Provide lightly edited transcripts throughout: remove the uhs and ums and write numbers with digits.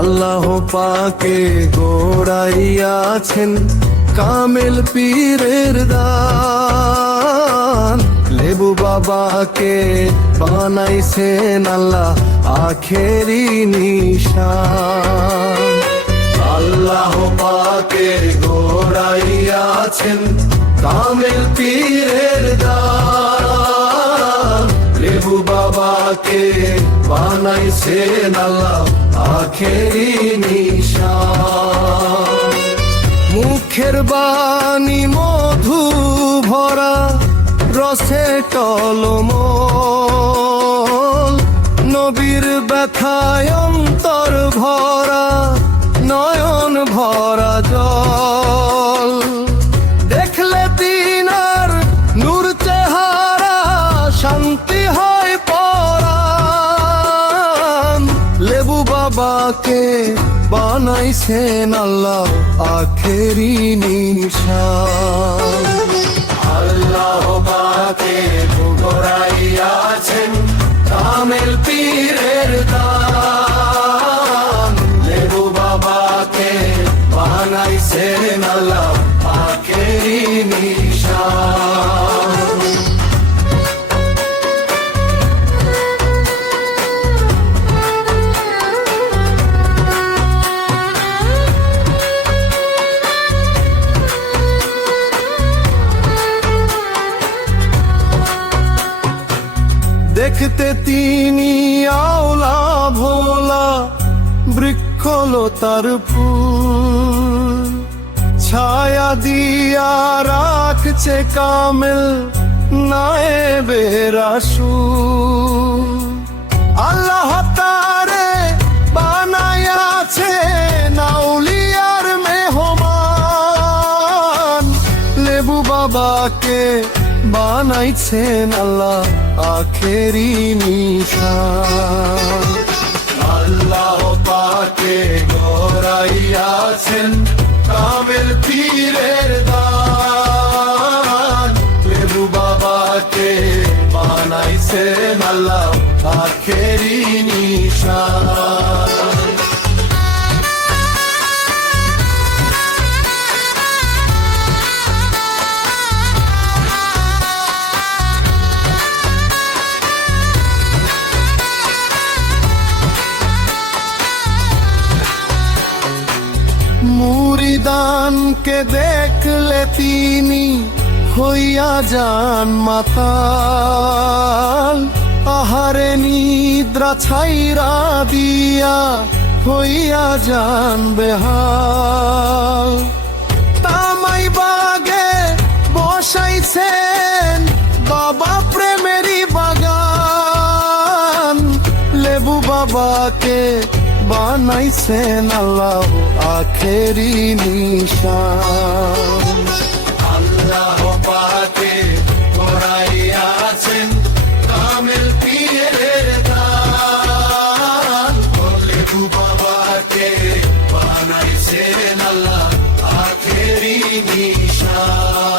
আল্লাহ পাকে গোড়াইয়াছেন কামেল পীরের দান। লেবু বাবাকে বানাইছেন আল্লাহ আখেরি নিশান। আল্লাহ পাকে গোড়াইয়াছেন কামেল পীরের দান। লেবু বাবাকে বানাইছেন আল্লাহ আখেরি নিশান। মুখের বাণী মধু ভরা রসে টলমল, নবীর ব্যথায় অন্তর ভরা নয়ন ভরা জল। দেখলে তিনার নূর চেহারা শান্তি হয় পরাণ। লেবু বাবাকে বানাইছেন আল্লাহ আখেরি নিশান। আল্লাহ পাকে গোড়াইয়াছেন কামেল পীরের দান। লেবু বাবাকে বানাইছেন আল্লাহ আখেরি নিশান। দেখতে তিনি আওলা ভোলা বৃক্ষলতার ফুল, ছায়া দিয়া রাখছে কামেল নায়েবে রাসূল। আল্লাহ তারে বানায়াছে আউলিয়ার মেহমান। লেবু বাবাকে বানাইছেন আল্লাহ আখেরি নিশান। আল্লাহ পাকে গোড়াইয়াছেন কামেল পীরের দান। লেবু বাবাকে বানাইছেন আল্লাহ আখেরি নিশান। মুরিদানকে দেখলে তিনি হইয়া যান মাতাল। আহারে নিদ্রা ছাইরা দিয়া হইয়া যান বেহাল। তামাই বাগে বসাইছেন বাবা প্রেমেরই বাগান। লেবু বাবাকে বানাইছেন আল্লাহ আখেরি নিশান। আল্লাহ পাকে গোড়াইয়াছেন কামেল পীরের দান। লেবু বাবাকে বানাইছেন আল্লাহ আখেরি নিশান।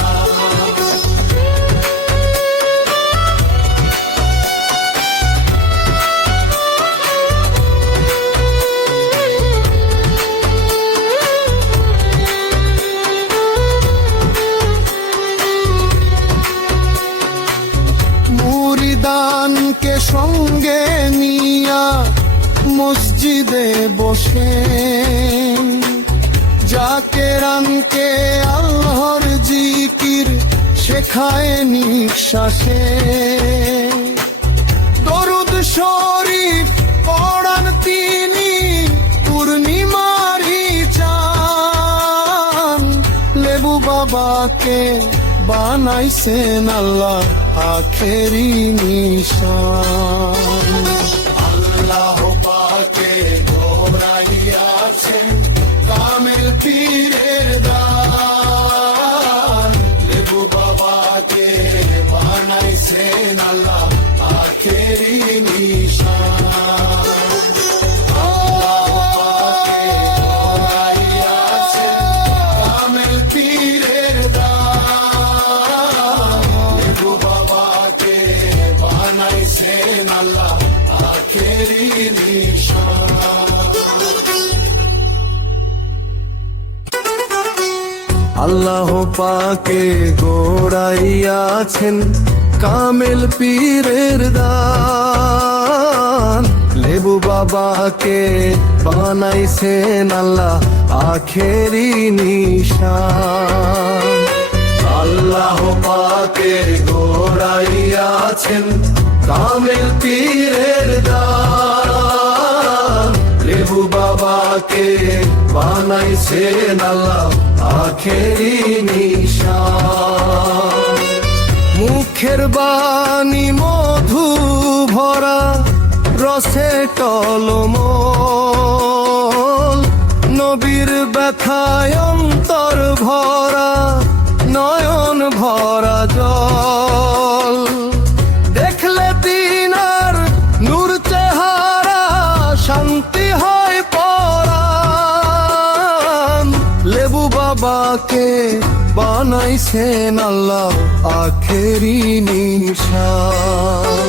মুরিদানকে সঙ্গে নিয়া মসজিদে বসে জাকেরানকে আল্লাহর জিকির শেখায় নিঃশ্বাসে। দরুদ শরীফ পড়ান তিনি পূর্ণিমারি চান। লেবু বাবাকে বানাইছেন আল্লাহ আখেরি নিশান। আল্লাহ পাকে গোড়াইয়াছেন কামেল পীরের দান। লেবু বাবাকে বানাইছেন আল্লাহ আখেরি নিশান। আল্লাহ পাকে গোড়াইয়াছেন কামেল পীরের দান। লেবু বাবাকে বানাইছেন আল্লাহ আল্লাহ পাকে গোড়াইয়াছেন কামেল পীরের দান লেবু বাবাকে বানাইছেন আল্লাহ আখেরি নিশান আল্লাহ পাকে গোড়াইয়াছেন কামেল পীরের দান লেবু বাবাকে বানাইছেন আল্লাহ আখেরি নিশান মুখের বাণী মধু ভরা রসে টলমল নবীর ব্যথায় অন্তর ভরা নয়ন ভরা জল দেখলে তিনার নূর চেহারা শান্তি হয় পরাণ লেবু বাবাকে বানাইছেন আল্লাহ আখেরি নিশান